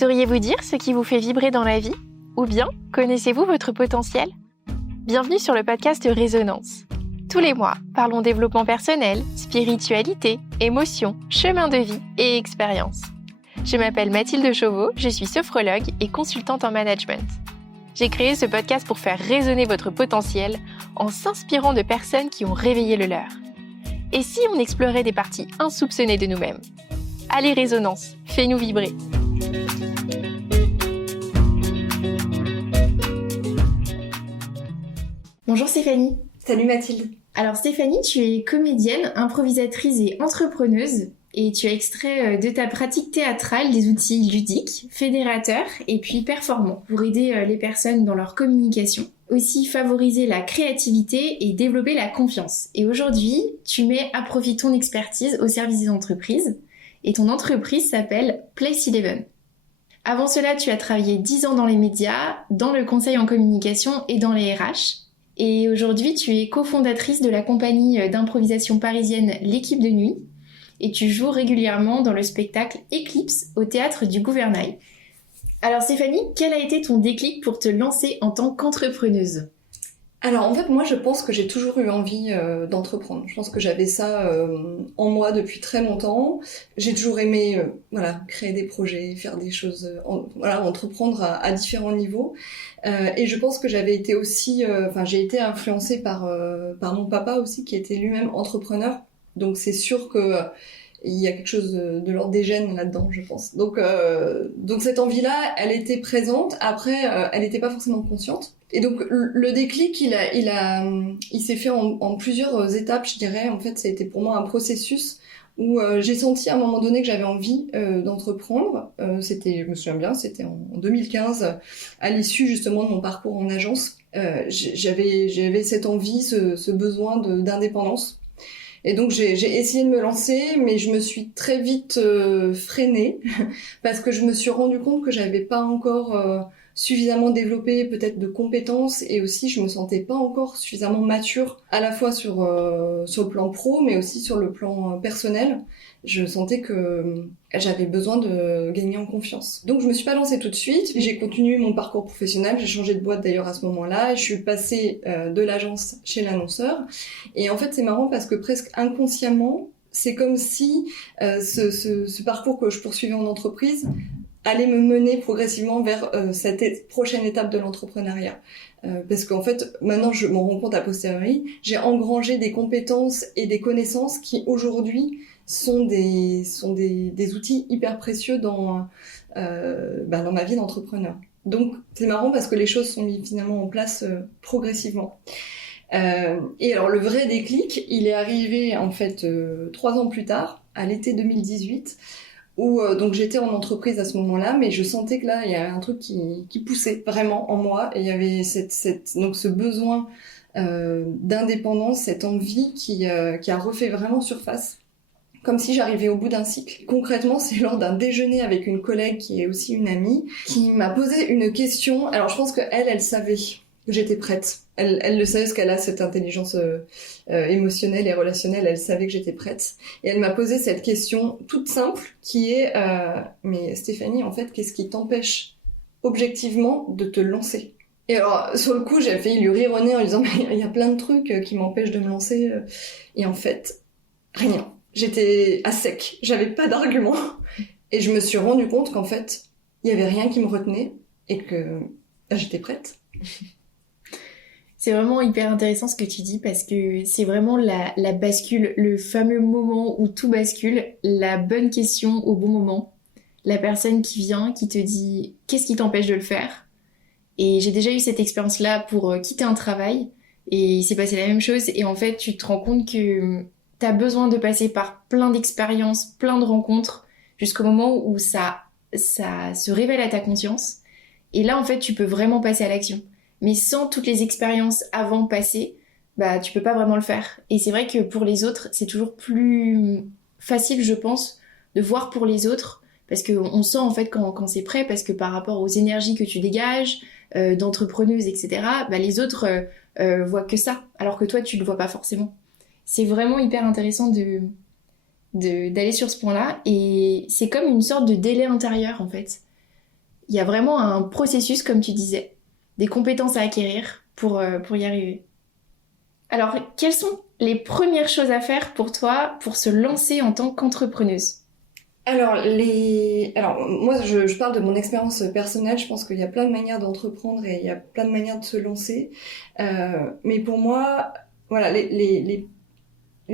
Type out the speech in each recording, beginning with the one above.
Sauriez-vous dire ce qui vous fait vibrer dans la vie? Ou bien, connaissez-vous votre potentiel? Bienvenue sur le podcast Résonance. Tous les mois, parlons développement personnel, spiritualité, émotions, chemin de vie et expérience. Je m'appelle Mathilde Chauveau, je suis sophrologue et consultante en management. J'ai créé ce podcast pour faire résonner votre potentiel en s'inspirant de personnes qui ont réveillé le leur. Et si on explorait des parties insoupçonnées de nous-mêmes? Allez Résonance, fais-nous vibrer. Bonjour Stéphanie. Salut Mathilde. Alors Stéphanie, tu es comédienne, improvisatrice et entrepreneuse et tu as extrait de ta pratique théâtrale des outils ludiques, fédérateurs et puis performants pour aider les personnes dans leur communication, aussi favoriser la créativité et développer la confiance. Et aujourd'hui, tu mets à profit ton expertise au service des entreprises et ton entreprise s'appelle Place 11. Avant cela, tu as travaillé 10 ans dans les médias, dans le conseil en communication et dans les RH. Et aujourd'hui, tu es cofondatrice de la compagnie d'improvisation parisienne L'équipe de nuit et tu joues régulièrement dans le spectacle Eclipse au théâtre du Gouvernail. Alors Stéphanie, quel a été ton déclic pour te lancer en tant qu'entrepreneuse ? Alors en fait, moi je pense que j'ai toujours eu envie d'entreprendre. Je pense que j'avais ça en moi depuis très longtemps. J'ai toujours aimé créer des projets, faire des choses, entreprendre à différents niveaux. Et je pense que j'avais été aussi, j'ai été influencée par mon papa aussi qui était lui-même entrepreneur. Donc c'est sûr que il y a quelque chose de l'ordre des gènes là-dedans, je pense. Donc cette envie-là, elle était présente. Après, elle n'était pas forcément consciente. Et donc le déclic, il s'est fait en plusieurs étapes, je dirais. En fait, ça a été pour moi un processus où j'ai senti à un moment donné que j'avais envie d'entreprendre. Je me souviens bien, c'était en 2015, à l'issue justement de mon parcours en agence. J'avais cette envie, ce besoin d'indépendance. Et donc j'ai essayé de me lancer, mais je me suis très vite freinée parce que je me suis rendu compte que j'avais pas encore suffisamment développé peut-être de compétences et aussi je me sentais pas encore suffisamment mature à la fois sur le plan pro mais aussi sur le plan personnel. Je sentais que j'avais besoin de gagner en confiance. Donc je me suis pas lancée tout de suite, j'ai continué mon parcours professionnel, j'ai changé de boîte d'ailleurs à ce moment-là, je suis passée de l'agence chez l'annonceur et en fait c'est marrant parce que presque inconsciemment, c'est comme si ce parcours que je poursuivais en entreprise allait me mener progressivement vers cette prochaine étape de l'entrepreneuriat. Parce qu'en fait, maintenant je m'en rends compte a posteriori, j'ai engrangé des compétences et des connaissances qui aujourd'hui sont des outils hyper précieux dans ma vie d'entrepreneur. Donc c'est marrant parce que les choses sont mises finalement en place progressivement. Et alors le vrai déclic, il est arrivé en fait 3 ans plus tard, à l'été 2018, où donc j'étais en entreprise à ce moment-là, mais je sentais que là il y avait un truc qui poussait vraiment en moi, et il y avait donc ce besoin d'indépendance, cette envie qui a refait vraiment surface. Comme si j'arrivais au bout d'un cycle. Concrètement, c'est lors d'un déjeuner avec une collègue qui est aussi une amie, qui m'a posé une question. Alors, je pense elle savait que j'étais prête. Elle le savait parce qu'elle a cette intelligence émotionnelle et relationnelle. Elle savait que j'étais prête. Et elle m'a posé cette question toute simple qui est mais Stéphanie, en fait, qu'est-ce qui t'empêche objectivement de te lancer ? Et alors, sur le coup, j'ai failli lui rire au nez en lui disant mais il y a plein de trucs qui m'empêchent de me lancer. Et en fait, rien. J'étais à sec, j'avais pas d'argument. Et je me suis rendu compte qu'en fait, il y avait rien qui me retenait et que j'étais prête. C'est vraiment hyper intéressant ce que tu dis parce que c'est vraiment la bascule, le fameux moment où tout bascule, la bonne question au bon moment, la personne qui vient, qui te dit « qu'est-ce qui t'empêche de le faire ?» Et j'ai déjà eu cette expérience-là pour quitter un travail et il s'est passé la même chose et en fait, tu te rends compte que t'as besoin de passer par plein d'expériences, plein de rencontres, jusqu'au moment où ça se révèle à ta conscience. Et là, en fait, tu peux vraiment passer à l'action. Mais sans toutes les expériences avant passées, tu peux pas vraiment le faire. Et c'est vrai que pour les autres, c'est toujours plus facile, je pense, de voir pour les autres, parce qu'on sent en fait quand c'est prêt, parce que par rapport aux énergies que tu dégages, d'entrepreneuse, etc., les autres voient que ça, alors que toi, tu le vois pas forcément. C'est vraiment hyper intéressant d'aller sur ce point-là et c'est comme une sorte de délai intérieur en fait. il y a vraiment un processus, comme tu disais, des compétences à acquérir pour y arriver. Alors, quelles sont les premières choses à faire pour toi pour se lancer en tant qu'entrepreneuse? Alors moi, je parle de mon expérience personnelle. Je pense qu'il y a plein de manières d'entreprendre et il y a plein de manières de se lancer. Mais pour moi, voilà, les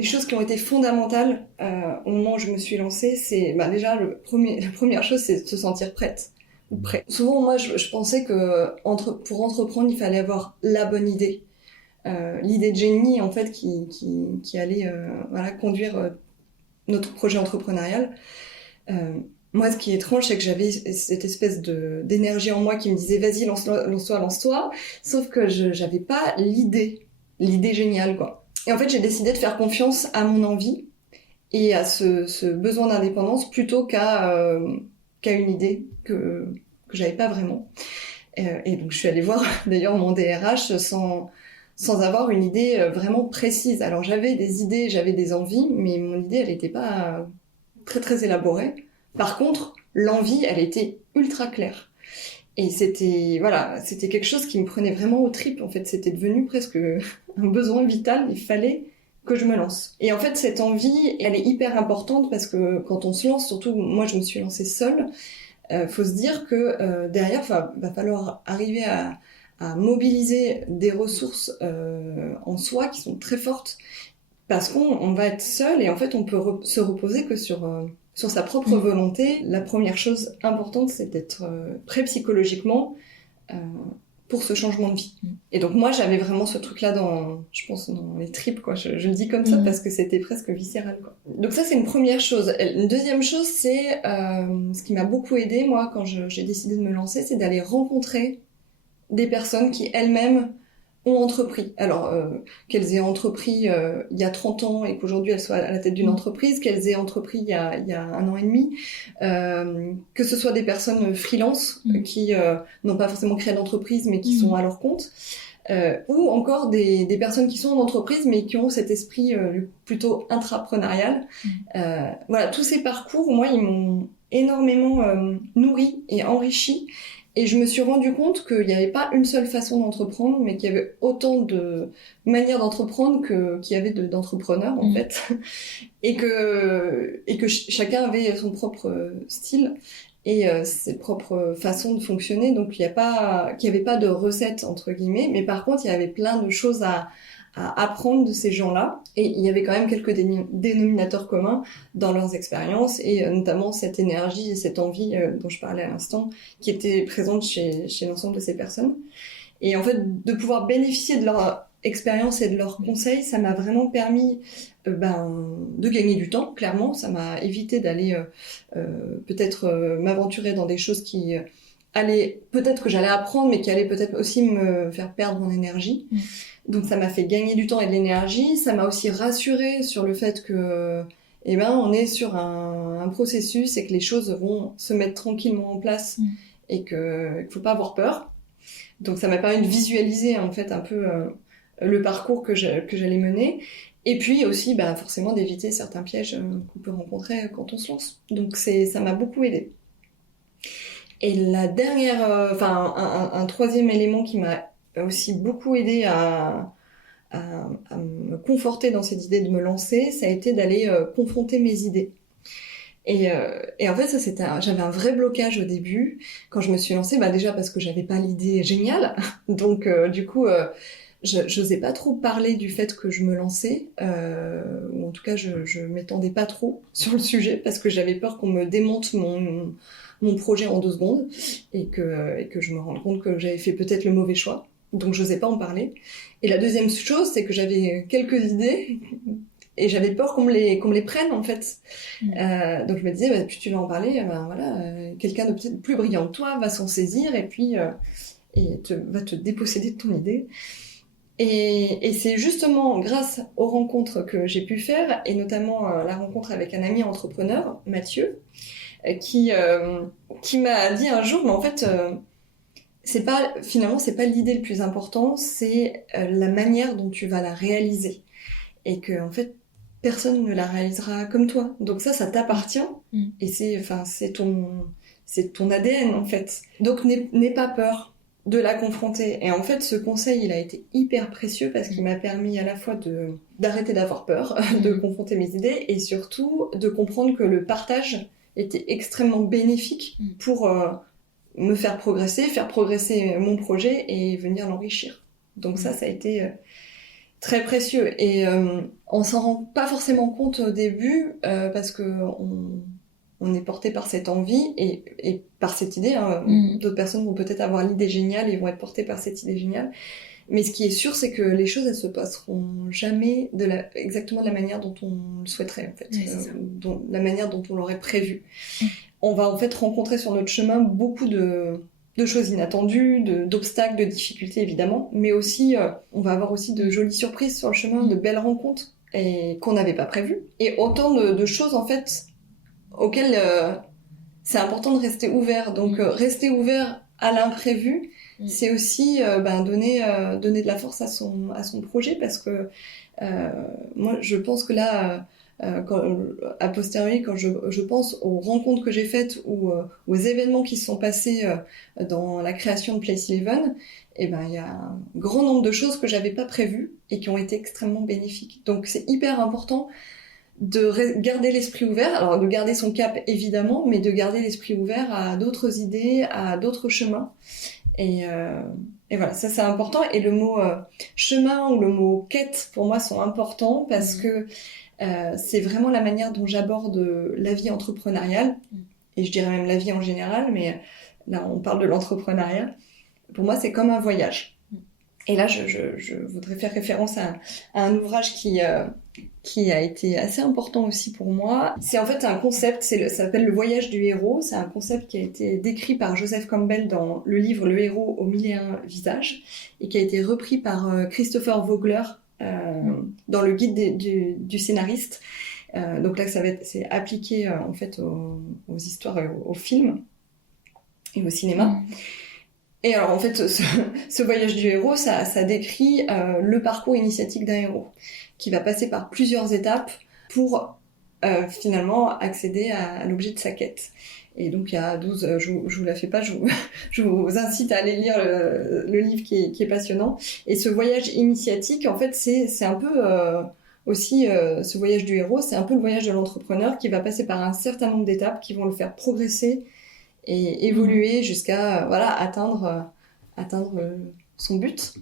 choses qui ont été fondamentales au moment où je me suis lancée, c'est déjà la première chose, c'est de se sentir prête ou prêt. Souvent, moi, je pensais que pour entreprendre, il fallait avoir la bonne idée, l'idée de génie en fait qui allait voilà conduire notre projet entrepreneurial. Euh, Moi, ce qui est étrange, c'est que j'avais cette espèce d'énergie en moi qui me disait vas-y, lance-toi, lance-toi, lance-toi. Sauf que j'avais pas l'idée géniale, quoi. Et en fait, j'ai décidé de faire confiance à mon envie et à ce besoin d'indépendance plutôt qu'à une idée que j'avais pas vraiment. Et donc, je suis allée voir d'ailleurs mon DRH sans avoir une idée vraiment précise. Alors, j'avais des idées, j'avais des envies, mais mon idée, elle n'était pas très très élaborée. Par contre, l'envie, elle était ultra claire. Et c'était quelque chose qui me prenait vraiment aux tripes. En fait, c'était devenu presque un besoin vital. Il fallait que je me lance. Et en fait, cette envie, elle est hyper importante parce que quand on se lance, surtout moi, je me suis lancée seule. Faut se dire que derrière, va falloir arriver à mobiliser des ressources en soi qui sont très fortes parce qu'on va être seul et en fait, on peut se reposer que sur sa propre volonté. La première chose importante, c'est d'être prêt psychologiquement euh, pour ce changement de vie. Et donc moi, j'avais vraiment ce truc-là je pense, dans les tripes, quoi. Je le dis comme ça parce que c'était presque viscéral, quoi. Donc ça, c'est une première chose. Une deuxième chose, c'est ce qui m'a beaucoup aidée, moi, quand j'ai décidé de me lancer, c'est d'aller rencontrer des personnes qui elles-mêmes ont entrepris. Alors, qu'elles aient entrepris il y a 30 ans et qu'aujourd'hui elles soient à la tête d'une entreprise, qu'elles aient entrepris il y a 1 an et demi, que ce soit des personnes freelance qui n'ont pas forcément créé d'entreprise mais qui sont à leur compte, ou encore des personnes qui sont en entreprise mais qui ont cet esprit plutôt intrapreneurial. Voilà, tous ces parcours, moi, ils m'ont énormément nourri et enrichi. Et je me suis rendu compte qu'il n'y avait pas une seule façon d'entreprendre, mais qu'il y avait autant de manières d'entreprendre qu'il y avait d'entrepreneurs, en fait. Et que chacun avait son propre style et ses propres façons de fonctionner. Donc, qu'il n'y avait pas de recette, entre guillemets. Mais par contre, il y avait plein de choses à apprendre de ces gens-là. Et il y avait quand même quelques dénominateurs communs dans leurs expériences, et notamment cette énergie et cette envie dont je parlais à l'instant, qui était présente chez l'ensemble de ces personnes. Et en fait, de pouvoir bénéficier de leur expérience et de leurs conseils, ça m'a vraiment permis de gagner du temps, clairement. Ça m'a évité d'aller peut-être m'aventurer dans des choses qui peut-être que j'allais apprendre, mais qui allaient peut-être aussi me faire perdre mon énergie. Donc ça m'a fait gagner du temps et de l'énergie. Ça m'a aussi rassurée sur le fait que, on est sur un processus et que les choses vont se mettre tranquillement en place et qu'il faut pas avoir peur. Donc ça m'a permis de visualiser en fait un peu le parcours que j'allais mener. Et puis aussi, forcément d'éviter certains pièges qu'on peut rencontrer quand on se lance. Donc ça m'a beaucoup aidée. Et la dernière, un troisième élément qui m'a aussi beaucoup aidé à me conforter dans cette idée de me lancer, ça a été d'aller confronter mes idées. Et en fait, j'avais un vrai blocage au début quand je me suis lancée, déjà parce que j'avais pas l'idée géniale, donc du coup, j'osais pas trop parler du fait que je me lançais, ou en tout cas, je m'étendais pas trop sur le sujet parce que j'avais peur qu'on me démonte mon projet en 2 secondes et que je me rende compte que j'avais fait peut-être le mauvais choix. Donc j'osais pas en parler. Et la deuxième chose, c'est que j'avais quelques idées et j'avais peur qu'on me les prenne en fait. Donc je me disais, plus tu vas en parler, quelqu'un de peut-être plus brillant que toi va s'en saisir et puis va te déposséder de ton idée. Et c'est justement grâce aux rencontres que j'ai pu faire, et notamment la rencontre avec un ami entrepreneur, Mathieu, qui m'a dit un jour, mais en fait, c'est pas l'idée le plus important, c'est la manière dont tu vas la réaliser. Et que, en fait, personne ne la réalisera comme toi. Donc ça t'appartient. Et c'est c'est ton ADN en fait. Donc n'aie pas peur de la confronter. Et en fait, ce conseil, il a été hyper précieux parce qu'il m'a permis à la fois d'arrêter d'avoir peur, de confronter mes idées et surtout de comprendre que le partage était extrêmement bénéfique pour me faire progresser mon projet et venir l'enrichir. Donc ça a été très précieux. Et on s'en rend pas forcément compte au début parce que on est porté par cette envie et par cette idée. D'autres personnes vont peut-être avoir l'idée géniale et vont être portées par cette idée géniale. Mais ce qui est sûr, c'est que les choses, elles se passeront jamais exactement de la manière dont on le souhaiterait, en fait. La manière dont on l'aurait prévu. On va en fait rencontrer sur notre chemin beaucoup de choses inattendues, d'obstacles, de difficultés évidemment, mais aussi on va avoir aussi de jolies surprises sur le chemin, de belles rencontres et qu'on n'avait pas prévues. Et autant de choses en fait auxquelles c'est important de rester ouvert. Donc rester ouvert à l'imprévu, c'est aussi donner de la force à son projet parce que moi je pense que là a posteriori quand je pense aux rencontres que j'ai faites ou aux événements qui se sont passés dans la création de Place Eleven, et ben il y a un grand nombre de choses que j'avais pas prévues et qui ont été extrêmement bénéfiques. Donc c'est hyper important de garder l'esprit ouvert, alors de garder son cap évidemment, mais de garder l'esprit ouvert à d'autres idées, à d'autres chemins. Et voilà, ça c'est important. Et le mot chemin ou le mot quête pour moi sont importants parce que c'est vraiment la manière dont j'aborde la vie entrepreneuriale et je dirais même la vie en général, mais là on parle de l'entrepreneuriat. Pour moi c'est comme un voyage. Et là, je voudrais faire référence à un ouvrage qui a été assez important aussi pour moi. C'est en fait un concept, ça s'appelle Le Voyage du héros. C'est un concept qui a été décrit par Joseph Campbell dans le livre Le héros aux mille et un visages et qui a été repris par Christopher Vogler dans le guide du scénariste. Donc là, c'est appliqué en fait aux histoires, aux films et au cinéma. Et alors en fait, ce voyage du héros, ça décrit le parcours initiatique d'un héros, qui va passer par plusieurs étapes pour finalement accéder à l'objet de sa quête. Et donc il y a 12, je vous la fais pas, je vous incite à aller lire le livre qui est passionnant. Et ce voyage initiatique, en fait, c'est un peu aussi ce voyage du héros, c'est un peu le voyage de l'entrepreneur qui va passer par un certain nombre d'étapes qui vont le faire progresser et évoluer jusqu'à atteindre son but.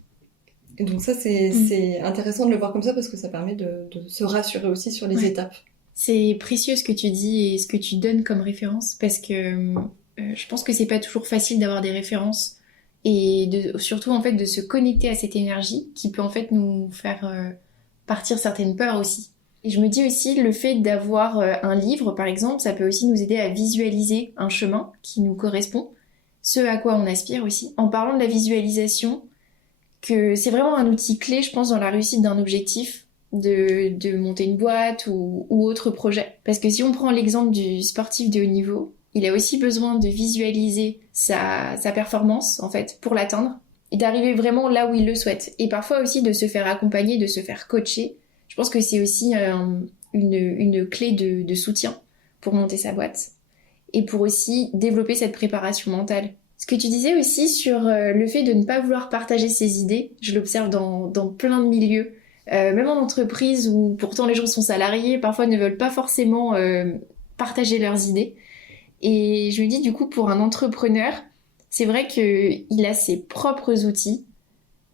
Et donc ça c'est intéressant de le voir comme ça parce que ça permet de se rassurer aussi sur les étapes. C'est précieux ce que tu dis et ce que tu donnes comme référence parce que je pense que c'est pas toujours facile d'avoir des références et surtout en fait de se connecter à cette énergie qui peut en fait nous faire partir certaines peurs aussi. Et je me dis aussi, le fait d'avoir un livre, par exemple, ça peut aussi nous aider à visualiser un chemin qui nous correspond, ce à quoi on aspire aussi. En parlant de la visualisation, que c'est vraiment un outil clé, je pense, dans la réussite d'un objectif, de monter une boîte ou autre projet. Parce que si on prend l'exemple du sportif de haut niveau, il a aussi besoin de visualiser sa performance, en fait, pour l'atteindre, et d'arriver vraiment là où il le souhaite. Et parfois aussi de se faire accompagner, de se faire coacher. Je pense que c'est aussi une clé de soutien pour monter sa boîte et pour aussi développer cette préparation mentale. Ce que tu disais aussi sur le fait de ne pas vouloir partager ses idées, je l'observe dans plein de milieux, même en entreprise où pourtant les gens sont salariés, parfois ne veulent pas forcément partager leurs idées. Et je me dis du coup pour un entrepreneur, c'est vrai qu'il a ses propres outils,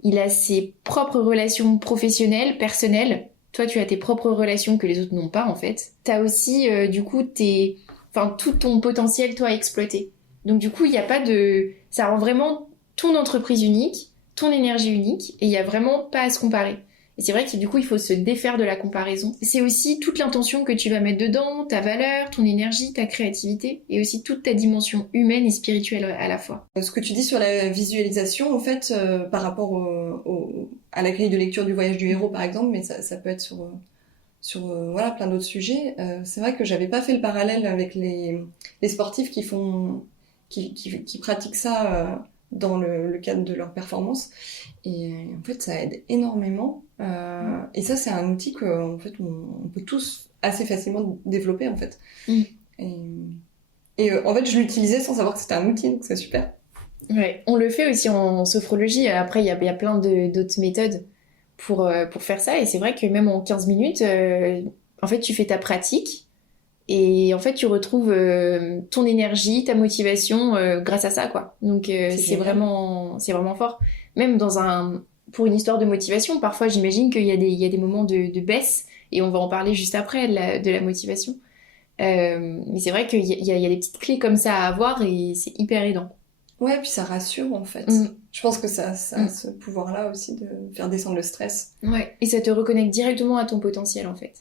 il a ses propres relations professionnelles, personnelles. Toi, tu as tes propres relations que les autres n'ont pas, en fait. T'as aussi, du coup, tout ton potentiel, toi, à exploiter. Donc, du coup, il n'y a pas de... Ça rend vraiment ton entreprise unique, ton énergie unique, et il n'y a vraiment pas à se comparer. Et c'est vrai que, du coup, il faut se défaire de la comparaison. C'est aussi toute l'intention que tu vas mettre dedans, ta valeur, ton énergie, ta créativité, et aussi toute ta dimension humaine et spirituelle à la fois. Ce que tu dis sur la visualisation, en fait, par rapport à la grille de lecture du voyage du héros, par exemple, mais ça peut être sur plein d'autres sujets. C'est vrai que j'avais pas fait le parallèle avec les sportifs qui pratiquent ça dans le cadre de leur performance. Et en fait, ça aide énormément. Et ça, c'est un outil en fait, on peut tous assez facilement développer, en fait. Et Et en fait, je l'utilisais sans savoir que c'était un outil, donc c'est super. Ouais, on le fait aussi en sophrologie. Après, il y a plein d'autres méthodes pour faire ça. Et c'est vrai que même en 15 minutes, en fait, tu fais ta pratique et en fait, tu retrouves ton énergie, ta motivation grâce à ça, quoi. Donc, C'est génial. c'est vraiment fort. Même pour une histoire de motivation, parfois, j'imagine il y a des moments de baisse et on va en parler juste après de la motivation. Mais c'est vrai qu'il y a des petites clés comme ça à avoir et c'est hyper aidant. Ouais, puis ça rassure en fait. Mm, Je pense que ça a mm. ce pouvoir-là aussi de faire descendre le stress. Ouais, et ça te reconnecte directement à ton potentiel en fait.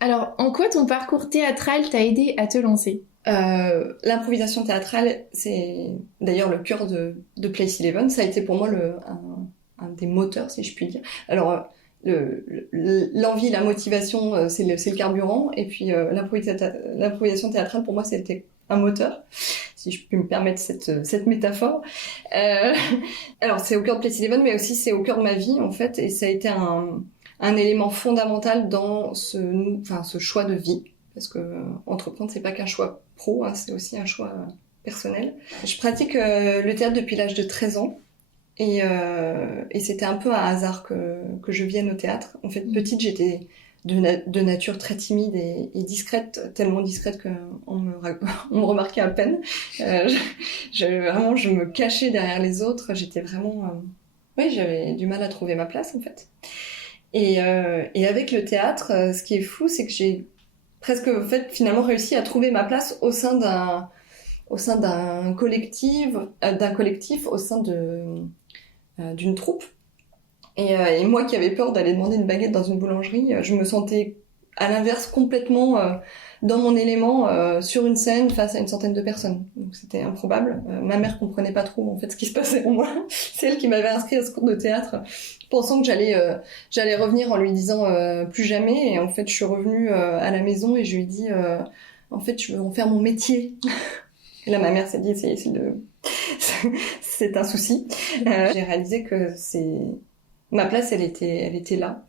Alors, en quoi ton parcours théâtral t'a aidé à te lancer? L'improvisation théâtrale, c'est d'ailleurs le cœur de Place Eleven. Ça a été pour moi un des moteurs, si je puis dire. Alors, l'envie, la motivation, c'est le carburant. Et puis, l'improvisation théâtrale, pour moi, c'était un moteur, si je puis me permettre cette métaphore. Euh, alors, c'est au cœur de Place Eleven, mais aussi c'est au cœur de ma vie, en fait. Et ça a été un élément fondamental dans ce choix de vie. Parce que entreprendre, c'est pas qu'un choix pro, hein, c'est aussi un choix personnel. Je pratique le théâtre depuis l'âge de 13 ans. Et c'était un peu un hasard que je vienne au théâtre. En fait, petite, j'étais de nature très timide et discrète, tellement discrète qu'on on me remarquait à peine. Vraiment, je me cachais derrière les autres. J'étais vraiment... Oui, j'avais du mal à trouver ma place, en fait. Et avec le théâtre, ce qui est fou, c'est que j'ai presque en fait finalement réussi à trouver ma place au sein d'un collectif au sein d'une troupe et moi qui avais peur d'aller demander une baguette dans une boulangerie, je me sentais à l'inverse complètement dans mon élément sur une scène face à une centaine de personnes. Donc c'était improbable. Ma mère comprenait pas trop en fait ce qui se passait pour moi. C'est elle qui m'avait inscrit à ce cours de théâtre, pensant que j'allais revenir en lui disant plus jamais. Et en fait, je suis revenue à la maison et je lui ai dit en fait, je veux en faire mon métier. Et là, ma mère s'est dit c'est un souci. J'ai réalisé que ma place, elle était là.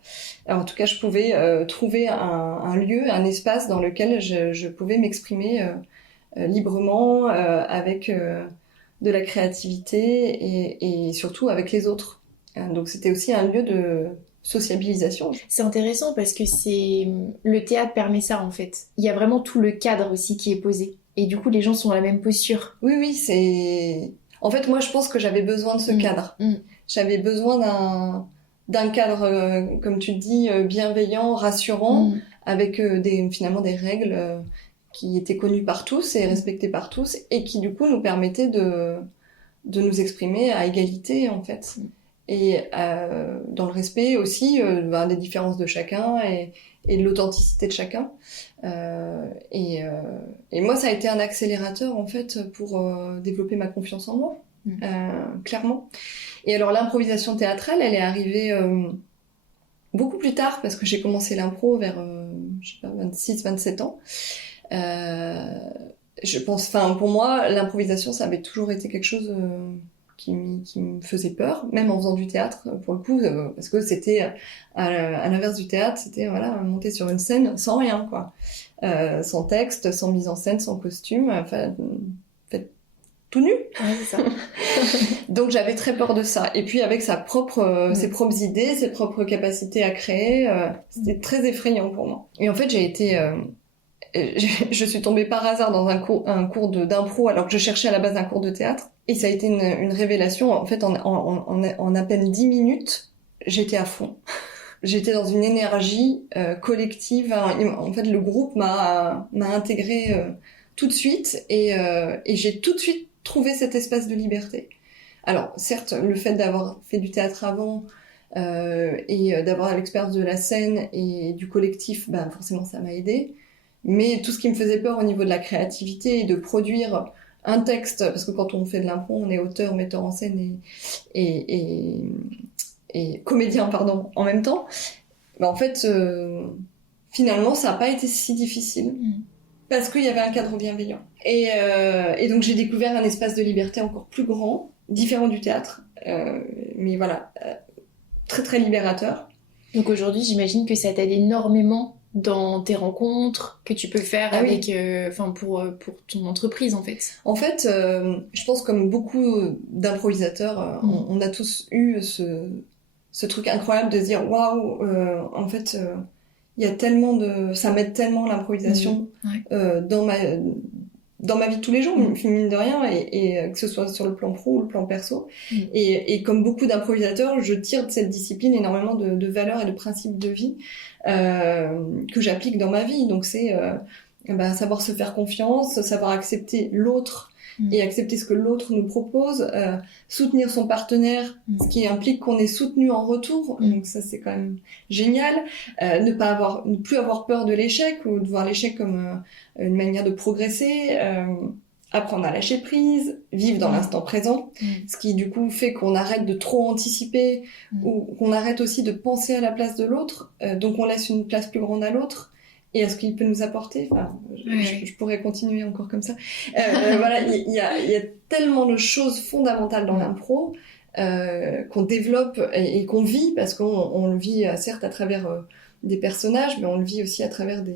Alors, en tout cas, je pouvais trouver un lieu, un espace dans lequel je pouvais m'exprimer librement, avec de la créativité et surtout avec les autres. Donc, c'était aussi un lieu de sociabilisation. C'est intéressant parce que le théâtre permet ça en fait. Il y a vraiment tout le cadre aussi qui est posé. Et du coup, les gens sont à la même posture. Oui, oui, c'est... En fait, moi, je pense que j'avais besoin de ce cadre. Mm. J'avais besoin d'un cadre, comme tu dis, bienveillant, rassurant, Mm. avec finalement des règles qui étaient connues par tous et respectées par tous, et qui du coup nous permettaient de nous exprimer à égalité en fait. Et dans le respect aussi des différences de chacun et de l'authenticité de chacun. Et moi, ça a été un accélérateur en fait pour développer ma confiance en moi, clairement. Et alors l'improvisation théâtrale, elle est arrivée beaucoup plus tard parce que j'ai commencé l'impro vers je sais pas 26-27 ans. Je pense, enfin pour moi, l'improvisation, ça avait toujours été quelque chose qui me faisait peur, même en faisant du théâtre pour le coup, parce que c'était à l'inverse du théâtre, c'était voilà monter sur une scène sans rien quoi, sans texte, sans mise en scène, sans costume, enfin fait tout nu. Ouais, c'est ça. Donc j'avais très peur de ça. Et puis avec ses propres idées, ses propres capacités à créer, c'était très effrayant pour moi. Et en fait je suis tombée par hasard dans un cours d'impro alors que je cherchais à la base un cours de théâtre. Et ça a été une révélation. En fait, en à peine 10 minutes, j'étais à fond. J'étais dans une énergie collective. En fait, le groupe m'a intégrée tout de suite et j'ai tout de suite trouvé cet espace de liberté. Alors, certes, le fait d'avoir fait du théâtre avant et d'avoir l'expérience de la scène et du collectif, ben, forcément, ça m'a aidée. Mais tout ce qui me faisait peur au niveau de la créativité et de produire un texte, parce que quand on fait de l'impro, on est auteur, metteur en scène et comédien, pardon, en même temps, ben, en fait, finalement, ça n'a pas été si difficile. Parce qu'il y avait un cadre bienveillant. Et donc j'ai découvert un espace de liberté encore plus grand, différent du théâtre, mais voilà, très très libérateur. Donc aujourd'hui, j'imagine que ça t'aide énormément dans tes rencontres que tu peux faire Ah avec, oui. pour ton entreprise en fait. En fait, je pense comme beaucoup d'improvisateurs, Mm. on a tous eu ce truc incroyable de se dire waouh, en fait, il y a tellement ça m'aide tellement Mm. l'improvisation Ouais. dans ma vie de tous les jours, Mm. mine de rien, et que ce soit sur le plan pro ou le plan perso. Mm. Et comme beaucoup d'improvisateurs, je tire de cette discipline énormément de valeurs et de principes de vie que j'applique dans ma vie. Donc c'est savoir se faire confiance, savoir accepter l'autre Mm. et accepter ce que l'autre nous propose, soutenir son partenaire, ce qui implique qu'on est soutenu en retour. Donc ça c'est quand même génial. Ne plus avoir peur de l'échec ou de voir l'échec comme une manière de progresser. Apprendre à lâcher prise, vivre dans l'instant présent, ce qui du coup fait qu'on arrête de trop anticiper ou qu'on arrête aussi de penser à la place de l'autre, donc on laisse une place plus grande à l'autre et à ce qu'il peut nous apporter. Enfin, je pourrais continuer encore comme ça. Voilà, il y a tellement de choses fondamentales dans l'impro qu'on développe et qu'on vit, parce qu'on le vit certes à travers des personnages, mais on le vit aussi à travers des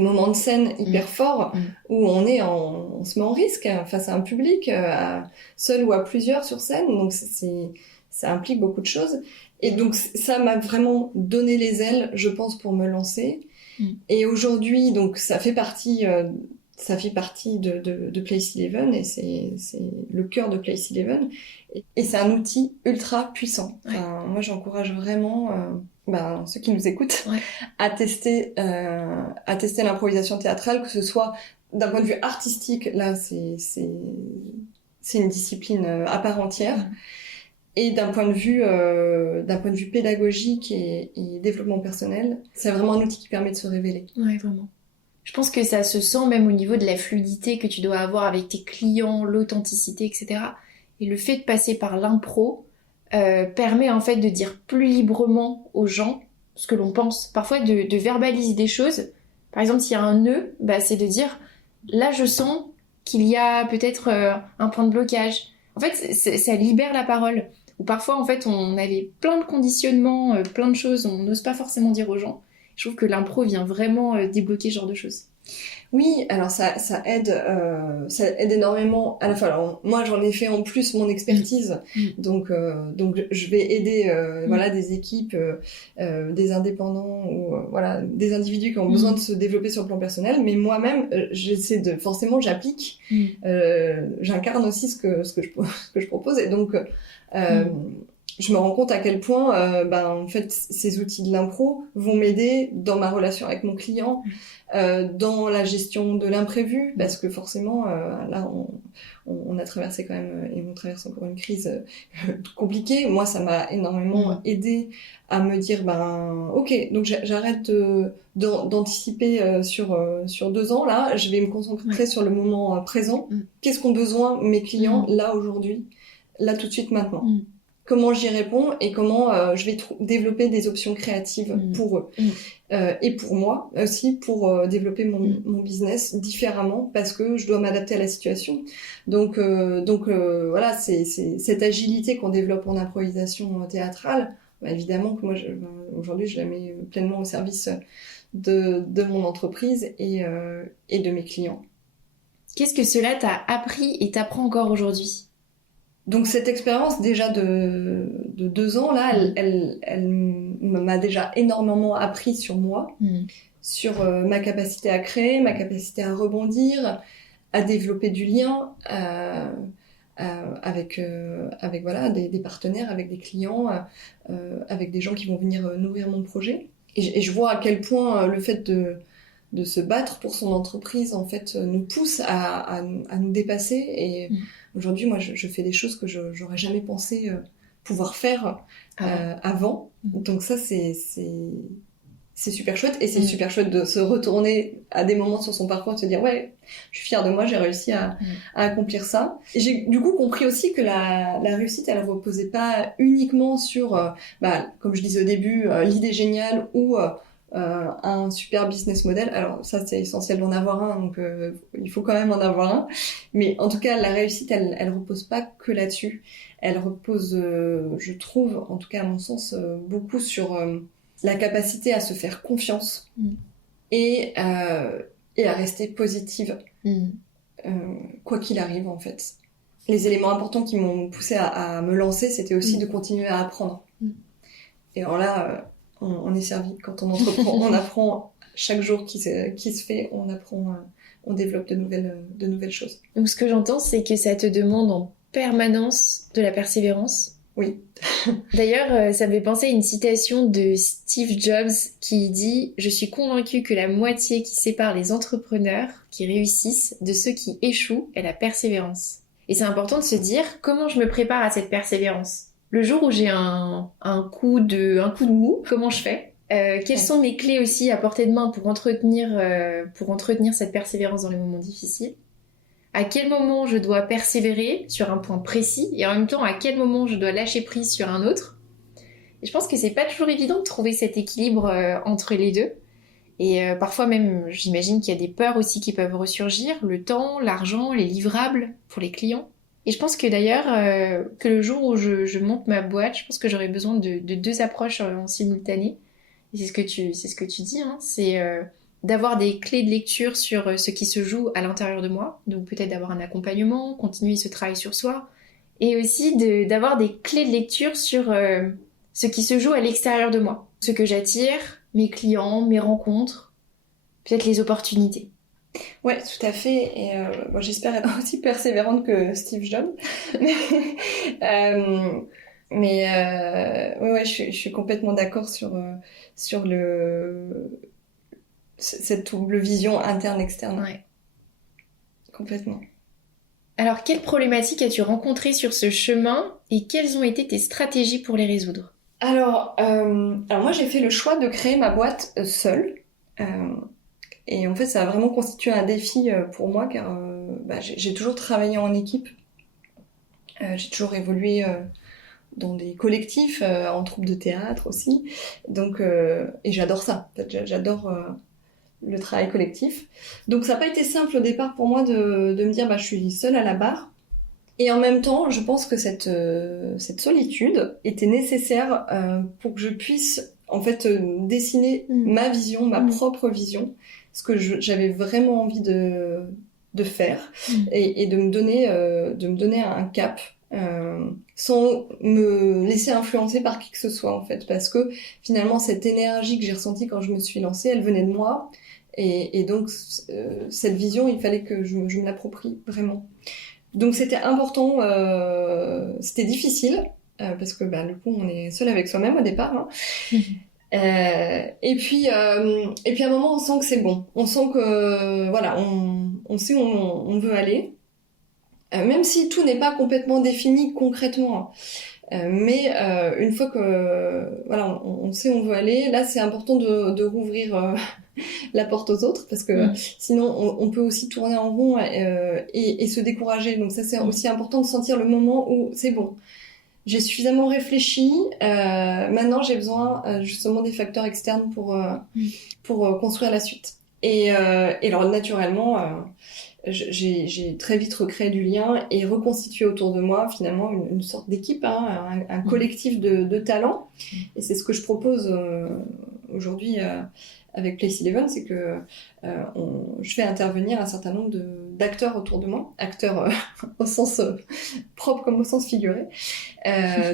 moments de scène hyper forts où on se met en risque face à un public, seul ou à plusieurs sur scène. Donc ça implique beaucoup de choses. Et donc ça m'a vraiment donné les ailes, je pense, pour me lancer. Et aujourd'hui, donc ça fait partie de Place 11 et c'est le cœur de Place 11. Et c'est un outil ultra puissant. Enfin, moi, j'encourage vraiment ceux qui nous écoutent à tester l'improvisation théâtrale, que ce soit d'un point de vue artistique, là, c'est une discipline à part entière. Et d'un point de vue pédagogique et développement personnel, c'est vraiment un outil qui permet de se révéler. Ouais, vraiment. Je pense que ça se sent même au niveau de la fluidité que tu dois avoir avec tes clients, l'authenticité, etc. Et le fait de passer par l'impro permet en fait de dire plus librement aux gens ce que l'on pense. Parfois de verbaliser des choses. Par exemple, s'il y a un nœud, c'est de dire là je sens qu'il y a peut-être un point de blocage. En fait, ça libère la parole. Ou parfois en fait on avait plein de conditionnements, plein de choses, on n'ose pas forcément dire aux gens. Je trouve que l'impro vient vraiment débloquer ce genre de choses. Oui, alors ça aide énormément à la fois. Alors moi j'en ai fait en plus mon expertise, donc je vais aider des équipes, des indépendants ou des individus qui ont besoin de se développer sur le plan personnel. Mais moi-même j'applique, j'incarne aussi ce que je propose, et donc je me rends compte à quel point en fait ces outils de l'impro vont m'aider dans ma relation avec mon client, dans la gestion de l'imprévu, parce que forcément là on a traversé quand même et on traverse encore une crise compliquée. Moi ça m'a énormément aidé à me dire ok, donc j'arrête d'anticiper sur 2 ans, là je vais me concentrer sur le moment présent. Qu'est-ce qu'ont besoin mes clients là aujourd'hui, là tout de suite maintenant. Comment j'y réponds et comment je vais développer des options créatives pour eux. Et pour moi aussi, pour développer mon business différemment, parce que je dois m'adapter à la situation. Donc voilà, c'est cette agilité qu'on développe en improvisation théâtrale. Évidemment que moi, aujourd'hui, je la mets pleinement au service de mon entreprise et de mes clients. Qu'est-ce que cela t'a appris et t'apprend encore aujourd'hui ? Donc cette expérience déjà de 2 ans là, elle m'a déjà énormément appris sur moi, sur ma capacité à créer, ma capacité à rebondir, à développer du lien avec des partenaires, avec des clients, avec des gens qui vont venir nourrir mon projet. Et je vois à quel point le fait de se battre pour son entreprise en fait nous pousse à nous dépasser. Et aujourd'hui, moi, je fais des choses que j'aurais jamais pensé pouvoir faire avant. Donc ça, c'est super chouette. Et c'est super chouette de se retourner à des moments sur son parcours et de se dire ouais, je suis fière de moi, j'ai réussi à accomplir ça. Et j'ai du coup compris aussi que la réussite, elle reposait pas uniquement sur, comme je disais au début, l'idée géniale ou un super business model. Alors ça, c'est essentiel d'en avoir un, donc il faut quand même en avoir un. Mais en tout cas, la réussite, elle repose pas que là-dessus. Elle repose, je trouve, en tout cas à mon sens, beaucoup sur la capacité à se faire confiance et à rester positive, quoi qu'il arrive en fait. Les éléments importants qui m'ont poussée à me lancer, c'était aussi de continuer à apprendre. Et alors là, on est servi. Quand on entreprend, on apprend chaque jour qui se fait, on apprend, on développe de nouvelles choses. Donc ce que j'entends, c'est que ça te demande en permanence de la persévérance. Oui. D'ailleurs, ça me fait penser à une citation de Steve Jobs qui dit « Je suis convaincu que la moitié qui sépare les entrepreneurs qui réussissent de ceux qui échouent est la persévérance. » Et c'est important de se dire comment je me prépare à cette persévérance. Le jour où j'ai un coup de mou, comment je fais ? Quelles sont mes clés aussi à portée de main pour entretenir cette persévérance dans les moments difficiles ? À quel moment je dois persévérer sur un point précis et en même temps à quel moment je dois lâcher prise sur un autre. Et je pense que c'est pas toujours évident de trouver cet équilibre entre les deux. Et parfois même, j'imagine qu'il y a des peurs aussi qui peuvent ressurgir, le temps, l'argent, les livrables pour les clients. Et je pense que d'ailleurs, que le jour où je monte ma boîte, je pense que j'aurai besoin de deux approches en simultané. Et c'est ce que tu dis, hein, c'est d'avoir des clés de lecture sur ce qui se joue à l'intérieur de moi, donc peut-être d'avoir un accompagnement, continuer ce travail sur soi, et aussi d'avoir des clés de lecture sur ce qui se joue à l'extérieur de moi, ce que j'attire, mes clients, mes rencontres, peut-être les opportunités. Ouais, tout à fait. Et bon, j'espère être aussi persévérante que Steve Jobs. Ouais, je suis complètement d'accord sur cette double vision interne-externe. Ouais. Complètement. Alors, quelles problématiques as-tu rencontrées sur ce chemin et quelles ont été tes stratégies pour les résoudre ? Alors moi, j'ai fait le choix de créer ma boîte seule. Et en fait, ça a vraiment constitué un défi pour moi car j'ai toujours travaillé en équipe. J'ai toujours évolué dans des collectifs, en troupe de théâtre aussi. Donc, et j'adore ça. En fait, j'adore le travail collectif. Donc ça n'a pas été simple au départ pour moi de me dire je suis seule à la barre. Et en même temps, je pense que cette solitude était nécessaire pour que je puisse en fait dessiner ma vision, ma propre vision, ce que j'avais vraiment envie de faire et de me donner un cap sans me laisser influencer par qui que ce soit en fait, parce que finalement cette énergie que j'ai ressentie quand je me suis lancée, elle venait de moi et donc cette vision, il fallait que je me l'approprie vraiment. Donc c'était important, c'était difficile parce que du coup on est seul avec soi-même au départ. Hein. Et puis à un moment on sent que c'est bon, on sent que voilà, on sait où on veut aller, même si tout n'est pas complètement défini concrètement. Mais une fois que voilà, on sait où on veut aller, là c'est important de rouvrir la porte aux autres parce que sinon on peut aussi tourner en rond et se décourager. Donc ça c'est aussi important de sentir le moment où c'est bon. J'ai suffisamment réfléchi. Maintenant j'ai besoin justement des facteurs externes pour construire la suite. Et alors naturellement j'ai très vite recréé du lien et reconstitué autour de moi finalement une sorte d'équipe, hein, un collectif de talents. Et c'est ce que je propose aujourd'hui avec Place11, c'est que je fais intervenir un certain nombre d'acteurs autour de moi, acteurs au sens propre comme au sens figuré,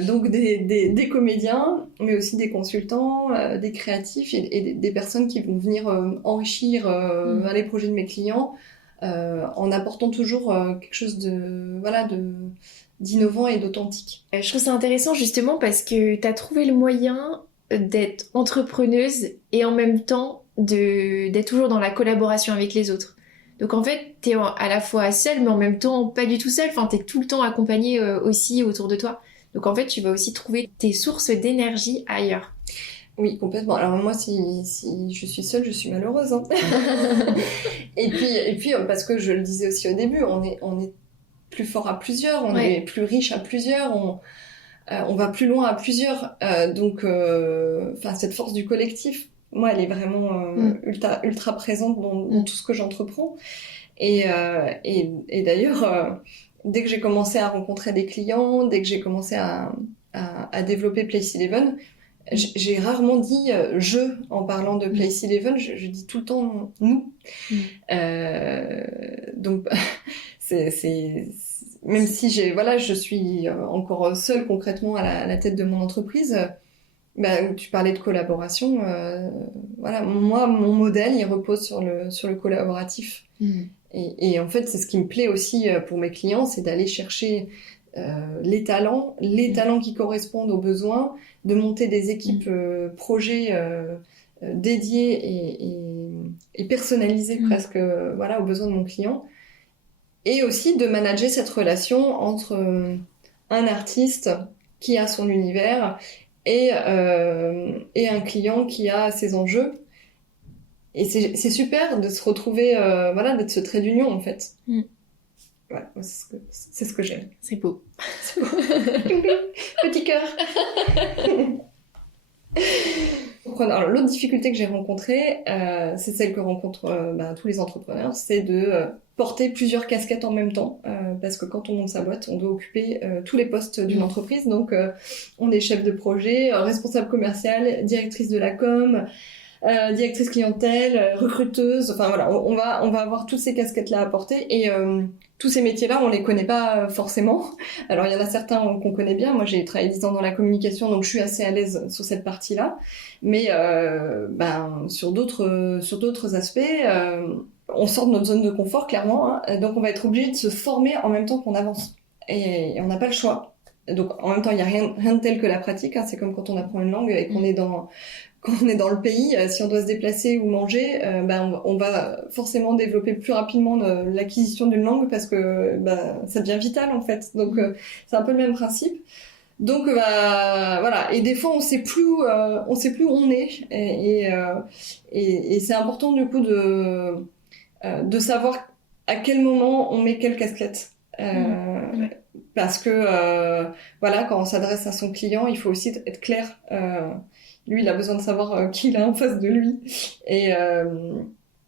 donc des comédiens, mais aussi des consultants, des créatifs et des personnes qui vont venir enrichir les projets de mes clients, en apportant toujours quelque chose d'innovant et d'authentique. Je trouve ça intéressant justement parce que tu as trouvé le moyen d'être entrepreneuse et en même temps d'être toujours dans la collaboration avec les autres. Donc en fait, t'es à la fois seule, mais en même temps pas du tout seule. Enfin, t'es tout le temps accompagnée aussi autour de toi. Donc en fait, tu vas aussi trouver tes sources d'énergie ailleurs. Oui, complètement. Alors moi, si je suis seule, je suis malheureuse. Hein. et puis, parce que je le disais aussi au début, on est plus fort à plusieurs, on est plus riche à plusieurs, on va plus loin à plusieurs. Donc, cette force du collectif, moi, elle est vraiment ultra présente dans tout ce que j'entreprends. Et d'ailleurs, dès que j'ai commencé à rencontrer des clients, dès que j'ai commencé à développer Place11, J'ai rarement dit je en parlant de Place 11, je dis tout le temps nous. Donc même si je suis encore seule concrètement à la tête de mon entreprise, tu parlais de collaboration, moi mon modèle il repose sur le collaboratif. Et en fait c'est ce qui me plaît aussi pour mes clients, c'est d'aller chercher les talents qui correspondent aux besoins, de monter des équipes projets dédiées et personnalisées presque aux besoins de mon client, et aussi de manager cette relation entre un artiste qui a son univers et un client qui a ses enjeux. Et c'est super de se retrouver, d'être ce trait d'union en fait. Ouais, c'est ce que j'aime. C'est beau. Petit cœur. Alors, l'autre difficulté que j'ai rencontrée, c'est celle que rencontrent tous les entrepreneurs, c'est de porter plusieurs casquettes en même temps, parce que quand on monte sa boîte, on doit occuper tous les postes d'une entreprise. Donc, on est chef de projet, responsable commercial, directrice de la com, directrice clientèle, recruteuse. Enfin voilà, on va avoir toutes ces casquettes-là à porter, et tous ces métiers-là, on les connaît pas forcément. Alors il y en a certains qu'on connaît bien. Moi, j'ai travaillé 10 ans dans la communication, donc je suis assez à l'aise sur cette partie-là. Mais sur d'autres aspects, on sort de notre zone de confort clairement. Donc on va être obligé de se former en même temps qu'on avance, et on n'a pas le choix. Donc en même temps, il y a rien de tel que la pratique. C'est comme quand on apprend une langue et qu'on est dans le pays, si on doit se déplacer ou manger, on va forcément développer plus rapidement l'acquisition d'une langue, parce que ça devient vital en fait. Donc c'est un peu le même principe. Donc et des fois on sait plus où on est, et c'est important du coup de savoir à quel moment on met quelle casquette. Parce que quand on s'adresse à son client, il faut aussi être clair. Lui, il a besoin de savoir qui il a en face de lui. Et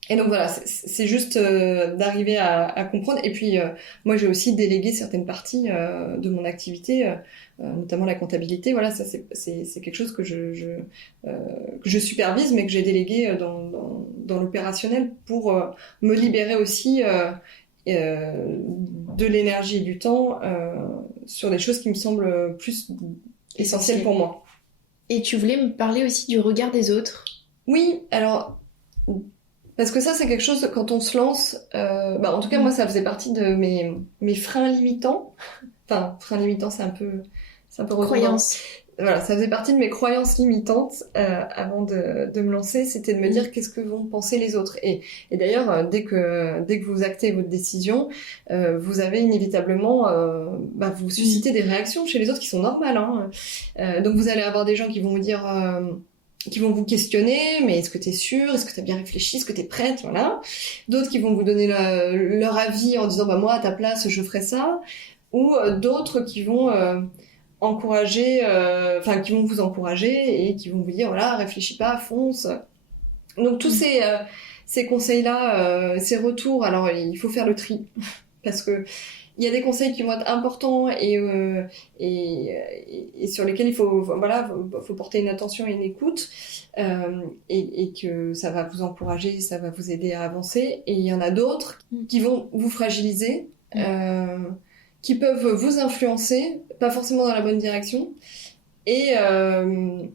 donc voilà, c'est juste d'arriver à comprendre. Et puis, moi, j'ai aussi délégué certaines parties de mon activité, notamment la comptabilité. Voilà, ça, c'est quelque chose que je supervise, mais que j'ai délégué dans l'opérationnel pour me libérer aussi de l'énergie et du temps sur des choses qui me semblent plus essentielles pour moi. Et tu voulais me parler aussi du regard des autres? Oui, alors, parce que ça, c'est quelque chose, quand on se lance, en tout cas, moi, ça faisait partie de mes freins limitants. Enfin, freins limitants, c'est un peu croyance. Voilà, ça faisait partie de mes croyances limitantes avant de me lancer, c'était de me dire qu'est-ce que vont penser les autres. Et d'ailleurs, dès que vous actez votre décision, vous avez inévitablement, vous suscitez des réactions chez les autres qui sont normales. Donc vous allez avoir des gens qui vont vous dire, qui vont vous questionner, mais est-ce que t'es sûre, est-ce que t'as bien réfléchi, est-ce que t'es prête, voilà. D'autres qui vont vous donner leur avis en disant moi à ta place je ferais ça, ou d'autres qui vont encourager, qui vont vous encourager et qui vont vous dire voilà, réfléchis pas, fonce. Donc tous ces conseils-là, ces retours, alors il faut faire le tri parce que il y a des conseils qui vont être importants et sur lesquels il faut porter une attention et une écoute, et que ça va vous encourager, ça va vous aider à avancer. Et il y en a d'autres qui vont vous fragiliser, qui peuvent vous influencer, pas forcément dans la bonne direction. Et il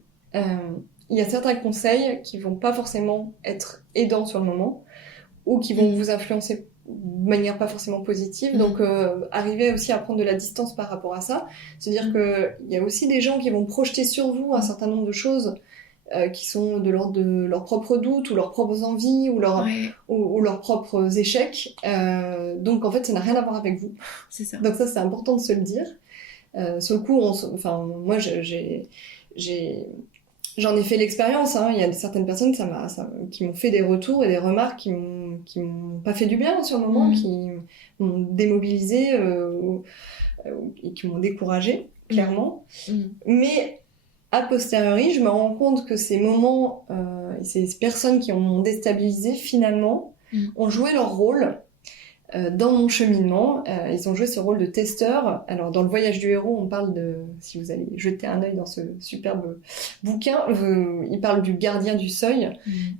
y a certains conseils qui vont pas forcément être aidants sur le moment, ou qui vont vous influencer de manière pas forcément positive. Donc arriver aussi à prendre de la distance par rapport à ça. C'est-à-dire que il y a aussi des gens qui vont projeter sur vous un certain nombre de choses qui sont de l'ordre de leurs propres doutes ou leurs propres envies ou leurs propres échecs. Donc en fait, ça n'a rien à voir avec vous. C'est ça. Donc ça, c'est important de se le dire. Sur le coup, moi, j'en ai fait l'expérience. Il y a certaines personnes qui m'ont fait des retours et des remarques qui m'ont pas fait du bien sur le moment, qui m'ont démobilisée et qui m'ont découragée, clairement. Mais a posteriori, je me rends compte que ces moments et ces personnes qui m'ont déstabilisée, finalement, ont joué leur rôle dans mon cheminement, ils ont joué ce rôle de testeur. Alors, dans Le Voyage du héros, on parle de, si vous allez jeter un œil dans ce superbe bouquin, il parle du gardien du seuil.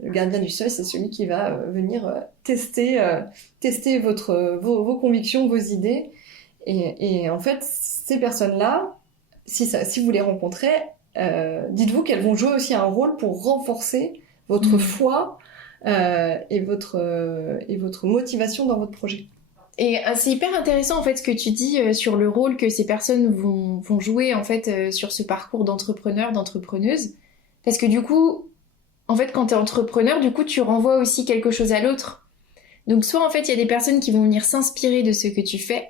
Le gardien du seuil, c'est celui qui va venir tester vos convictions, vos idées. Et en fait, ces personnes-là, si vous les rencontrez, dites-vous qu'elles vont jouer aussi un rôle pour renforcer votre foi et votre motivation dans votre projet. Et c'est hyper intéressant en fait ce que tu dis sur le rôle que ces personnes vont jouer en fait sur ce parcours d'entrepreneur, d'entrepreneuse. Parce que du coup, en fait quand t'es entrepreneur, du coup tu renvoies aussi quelque chose à l'autre. Donc soit en fait il y a des personnes qui vont venir s'inspirer de ce que tu fais,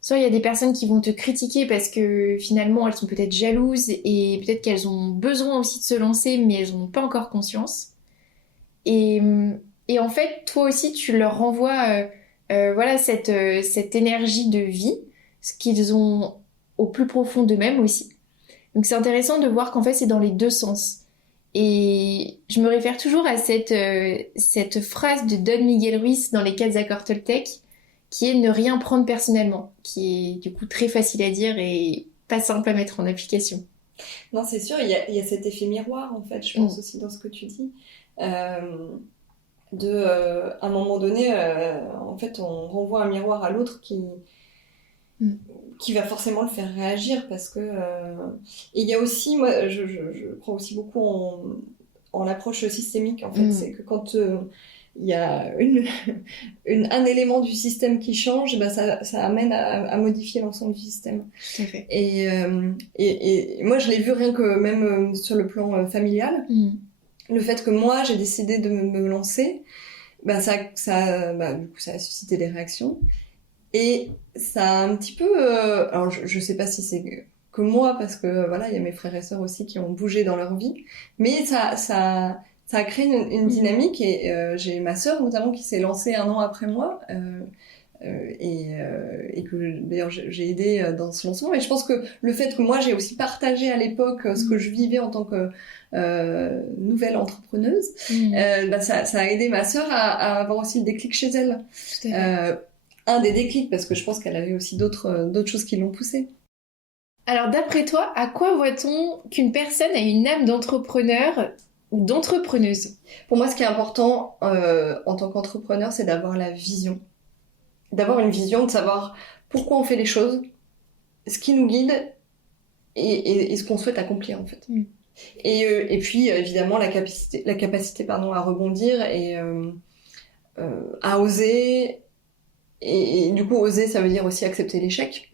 soit il y a des personnes qui vont te critiquer parce que finalement elles sont peut-être jalouses et peut-être qu'elles ont besoin aussi de se lancer mais elles n'ont pas encore conscience. Et, et en fait, toi aussi, tu leur renvoies voilà, cette énergie de vie, ce qu'ils ont au plus profond d'eux-mêmes aussi. Donc c'est intéressant de voir qu'en fait, c'est dans les deux sens. Et je me réfère toujours à cette phrase de Don Miguel Ruiz dans les 4 accords Toltec, qui est ne rien prendre personnellement, qui est du coup très facile à dire et pas simple à mettre en application. Non, c'est sûr, il y a cet effet miroir, en fait, je pense aussi dans ce que tu dis. À un moment donné, en fait, on renvoie un miroir à l'autre qui va forcément le faire réagir parce que... Et il y a aussi, moi, je crois aussi beaucoup en approche systémique, en fait. C'est que quand il y a un élément du système qui change, bah ça amène à modifier l'ensemble du système. Tout à fait. Et moi, je l'ai vu rien que même sur le plan familial. Le fait que moi, j'ai décidé de me lancer, bah, du coup, ça a suscité des réactions. Et ça a un petit peu... alors, je sais pas si c'est que moi, parce que voilà, il y a mes frères et sœurs aussi qui ont bougé dans leur vie. Mais ça a créé une dynamique. Et j'ai ma sœur, notamment, qui s'est lancée 1 an après moi. Et que d'ailleurs j'ai aidé dans ce lancement. Et je pense que le fait que moi j'ai aussi partagé à l'époque ce que je vivais en tant que nouvelle entrepreneuse, bah ça a aidé ma sœur à avoir aussi le déclic chez elle. Un des déclics, parce que je pense qu'elle avait aussi d'autres choses qui l'ont poussée. Alors d'après toi, à quoi voit-on qu'une personne a une âme d'entrepreneur ou d'entrepreneuse? Pour moi, ce qui est important en tant qu'entrepreneur, c'est d'avoir la vision. D'avoir une vision, de savoir pourquoi on fait les choses, ce qui nous guide et ce qu'on souhaite accomplir en fait. Et puis évidemment la capacité à rebondir et à oser. Et du coup, oser, ça veut dire aussi accepter l'échec.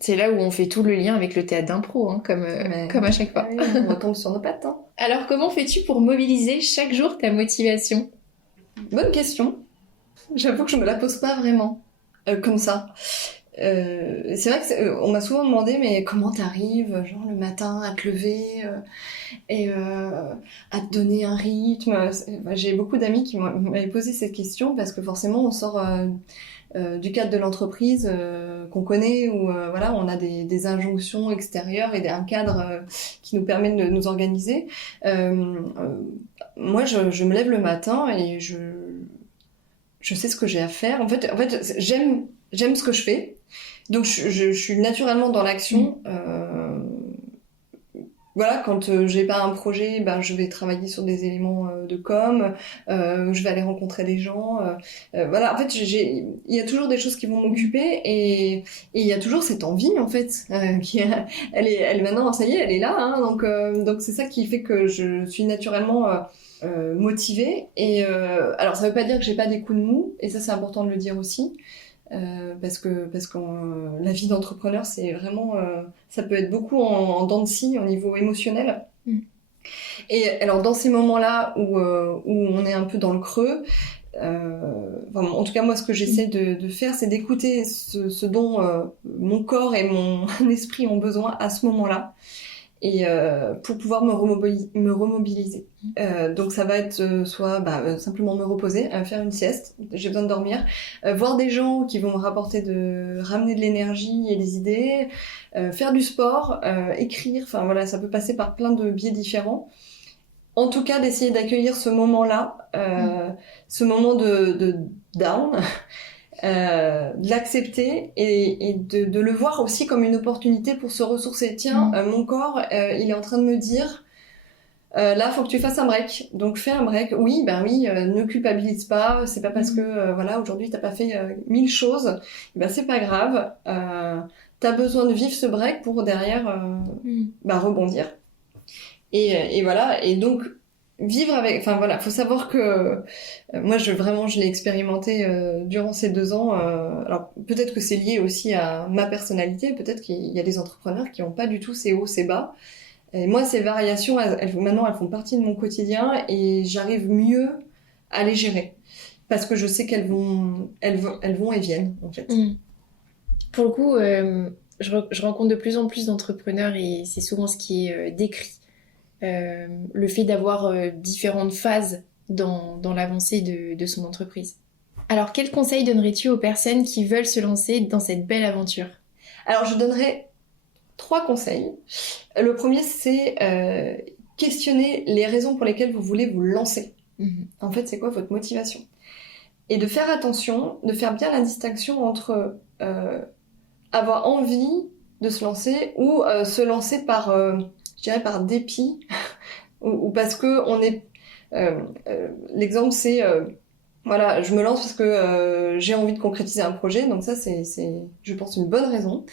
C'est là où on fait tout le lien avec le théâtre d'impro, hein, comme à chaque fois. On retombe sur nos pattes. Hein. Alors, comment fais-tu pour mobiliser chaque jour ta motivation? Bonne question. J'avoue que je me la pose pas vraiment comme ça. C'est vrai que on m'a souvent demandé mais comment t'arrives genre le matin à te lever et à te donner un rythme. J'ai beaucoup d'amis qui m'avaient posé cette question parce que forcément on sort du cadre de l'entreprise qu'on connaît où voilà on a des injonctions extérieures et un cadre qui nous permet de nous organiser. Moi je me lève le matin et je sais ce que j'ai à faire. En fait j'aime ce que je fais. Donc je suis naturellement dans l'action. Voilà, quand j'ai pas un projet, ben je vais travailler sur des éléments de com, je vais aller rencontrer des gens. Voilà, en fait, il y a toujours des choses qui vont m'occuper et il y a toujours cette envie en fait elle maintenant ça y est, elle est là. Hein, donc c'est ça qui fait que je suis naturellement motivée. Et alors ça veut pas dire que j'ai pas des coups de mou et ça c'est important de le dire aussi. Parce que la vie d'entrepreneur c'est vraiment ça peut être beaucoup en dents de scie au niveau émotionnel. Et alors dans ces moments-là où on est un peu dans le creux, en tout cas moi ce que j'essaie de faire c'est d'écouter ce dont mon corps et mon esprit ont besoin à ce moment-là et pour pouvoir me remobiliser. Donc ça va être soit simplement me reposer, faire une sieste, j'ai besoin de dormir, voir des gens qui vont me ramener de l'énergie et des idées, faire du sport, écrire, enfin voilà, ça peut passer par plein de biais différents. En tout cas, d'essayer d'accueillir ce moment-là, ce moment de down, de l'accepter et de le voir aussi comme une opportunité pour se ressourcer. Tiens, mon corps, il est en train de me dire, là, faut que tu fasses un break. Donc, fais un break. Oui, ne culpabilise pas. C'est pas parce que, aujourd'hui, t'as pas fait 1000 choses. C'est pas grave. T'as besoin de vivre ce break pour derrière, rebondir. Et voilà. Et donc, vivre avec, faut savoir que moi je l'ai expérimenté durant ces 2 ans. Alors peut-être que c'est lié aussi à ma personnalité, peut-être qu'il y a des entrepreneurs qui n'ont pas du tout ces hauts, ces bas. Et moi ces variations, maintenant elles font partie de mon quotidien et j'arrive mieux à les gérer parce que je sais qu'elles vont et viennent en fait. Pour le coup, je rencontre de plus en plus d'entrepreneurs et c'est souvent ce qui est décrit. Le fait d'avoir différentes phases dans l'avancée de son entreprise. Alors, quel conseil donnerais-tu aux personnes qui veulent se lancer dans cette belle aventure ? Alors, je donnerais 3 conseils. Le premier, c'est questionner les raisons pour lesquelles vous voulez vous lancer. En fait, c'est quoi votre motivation ? Et de faire attention, de faire bien la distinction entre avoir envie de se lancer ou se lancer par dépit ou parce que on est l'exemple c'est je me lance parce que j'ai envie de concrétiser un projet, donc ça c'est je pense une bonne raison,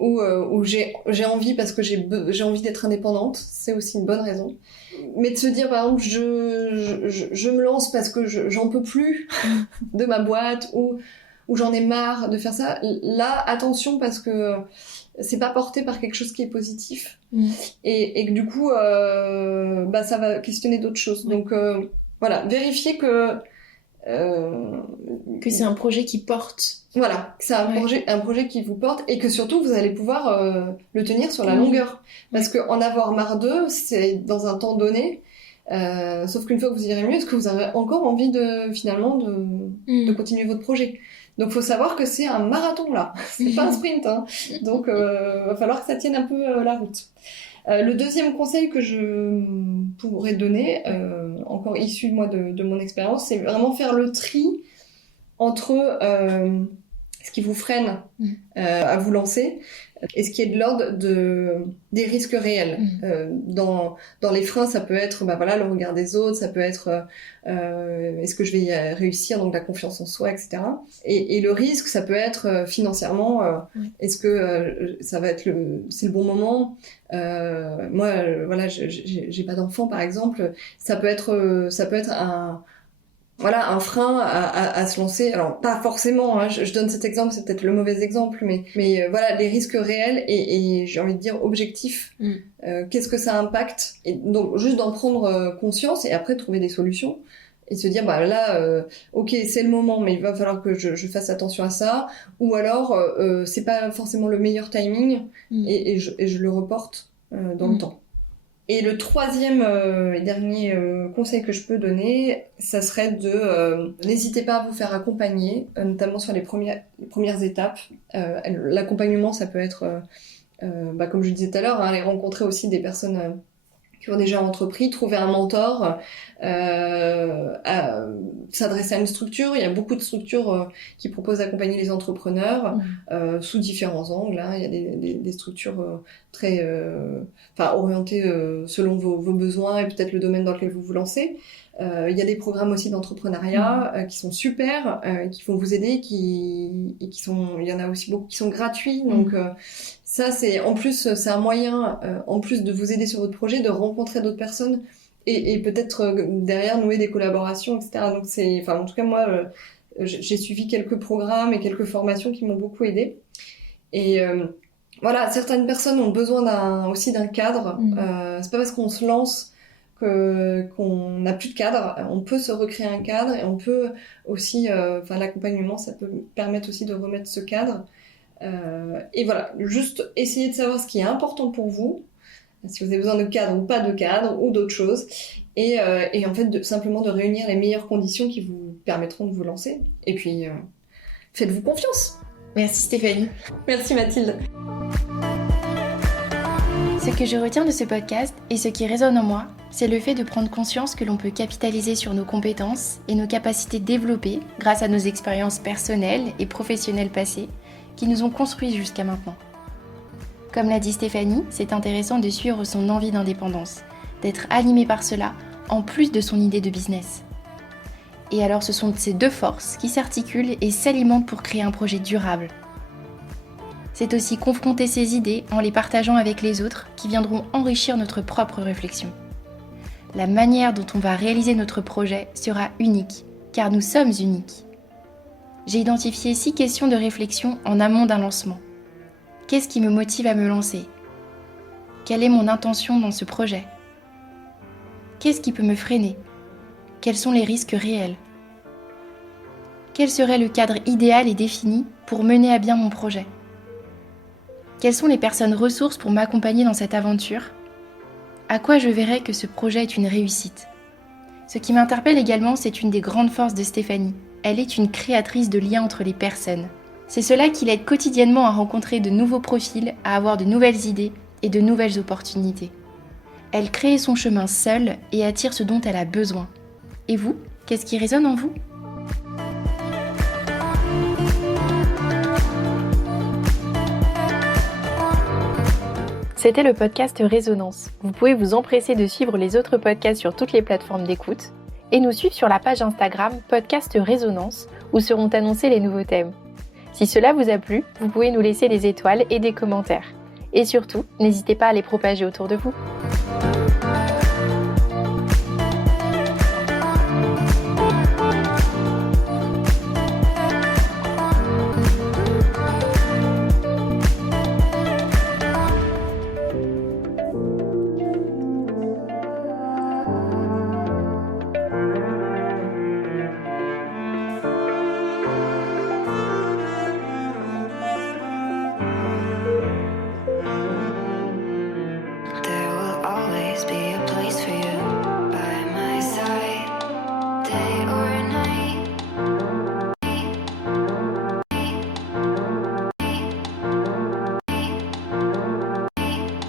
ou j'ai envie parce que j'ai envie d'être indépendante, c'est aussi une bonne raison. Mais de se dire par exemple je me lance parce que j'en peux plus de ma boîte ou j'en ai marre de faire ça, là attention parce que c'est pas porté par quelque chose qui est positif et que du coup ça va questionner d'autres choses. Donc vérifier que c'est un projet qui porte. Voilà, que c'est un projet qui vous porte et que surtout vous allez pouvoir le tenir sur la longueur. Parce qu'en avoir marre d'eux, c'est dans un temps donné. Sauf qu'une fois que vous irez mieux, est-ce que vous avez encore envie de continuer votre projet ? Donc, faut savoir que c'est un marathon, là. C'est pas un sprint, hein. Donc, va falloir que ça tienne un peu la route. Le deuxième conseil que je pourrais donner, encore issu, moi, de mon expérience, c'est vraiment faire le tri entre ce qui vous freine à vous lancer et ce qui est de l'ordre des risques réels. Dans les freins, ça peut être le regard des autres, ça peut être est-ce que je vais y réussir, donc la confiance en soi, etc. Et le risque, ça peut être financièrement, est-ce que ça va être c'est le bon moment. Moi, j'ai pas d'enfant, par exemple, ça peut être un frein à se lancer. Alors, pas forcément, hein, je donne cet exemple, c'est peut-être le mauvais exemple, mais les risques réels et j'ai envie de dire objectifs. Qu'est-ce que ça impacte ? Et donc, juste d'en prendre conscience et après trouver des solutions et se dire, ok, c'est le moment, mais il va falloir que je fasse attention à ça. Ou alors, c'est pas forcément le meilleur timing et je le reporte dans le temps. Et le troisième et dernier conseil que je peux donner, ça serait n'hésitez pas à vous faire accompagner, notamment sur les premières étapes. L'accompagnement, ça peut être, comme je disais tout à l'heure, aller rencontrer aussi des personnes qui ont déjà entrepris, trouver un mentor, s'adresser à une structure. Il y a beaucoup de structures qui proposent d'accompagner les entrepreneurs sous différents angles. Hein. Il y a des structures très orientées selon vos besoins et peut-être le domaine dans lequel vous vous lancez. Il y a des programmes aussi d'entrepreneuriat qui sont super, qui vont vous aider, il y en a aussi beaucoup qui sont gratuits. Donc ça, c'est un moyen, en plus de vous aider sur votre projet, de rencontrer d'autres personnes et peut-être derrière nouer des collaborations, etc. Donc en tout cas moi, j'ai suivi quelques programmes et quelques formations qui m'ont beaucoup aidée. Et certaines personnes ont besoin aussi d'un cadre. C'est pas parce qu'on se lance qu'on n'a plus de cadre. On peut se recréer un cadre et on peut aussi, l'accompagnement, ça peut permettre aussi de remettre ce cadre. Et voilà, juste essayer de savoir ce qui est important pour vous, si vous avez besoin de cadre ou pas de cadre ou d'autres choses, et en fait simplement de réunir les meilleures conditions qui vous permettront de vous lancer. Et puis faites-vous confiance. Merci Stéphanie. Merci Mathilde. Ce que je retiens de ce podcast et ce qui résonne en moi, c'est le fait de prendre conscience que l'on peut capitaliser sur nos compétences et nos capacités développées grâce à nos expériences personnelles et professionnelles passées qui nous ont construits jusqu'à maintenant. Comme l'a dit Stéphanie, c'est intéressant de suivre son envie d'indépendance, d'être animé par cela en plus de son idée de business. Et alors ce sont ces deux forces qui s'articulent et s'alimentent pour créer un projet durable. C'est aussi confronter ces idées en les partageant avec les autres qui viendront enrichir notre propre réflexion. La manière dont on va réaliser notre projet sera unique, car nous sommes uniques. J'ai identifié 6 questions de réflexion en amont d'un lancement. Qu'est-ce qui me motive à me lancer ? Quelle est mon intention dans ce projet ? Qu'est-ce qui peut me freiner ? Quels sont les risques réels ? Quel serait le cadre idéal et défini pour mener à bien mon projet ? Quelles sont les personnes ressources pour m'accompagner dans cette aventure ? À quoi je verrais que ce projet est une réussite ? Ce qui m'interpelle également, c'est une des grandes forces de Stéphanie. Elle est une créatrice de liens entre les personnes. C'est cela qui l'aide quotidiennement à rencontrer de nouveaux profils, à avoir de nouvelles idées et de nouvelles opportunités. Elle crée son chemin seule et attire ce dont elle a besoin. Et vous, qu'est-ce qui résonne en vous ? C'était le podcast Résonance. Vous pouvez vous empresser de suivre les autres podcasts sur toutes les plateformes d'écoute et nous suivre sur la page Instagram Podcast Résonance où seront annoncés les nouveaux thèmes. Si cela vous a plu, vous pouvez nous laisser des étoiles et des commentaires. Et surtout, n'hésitez pas à les propager autour de vous.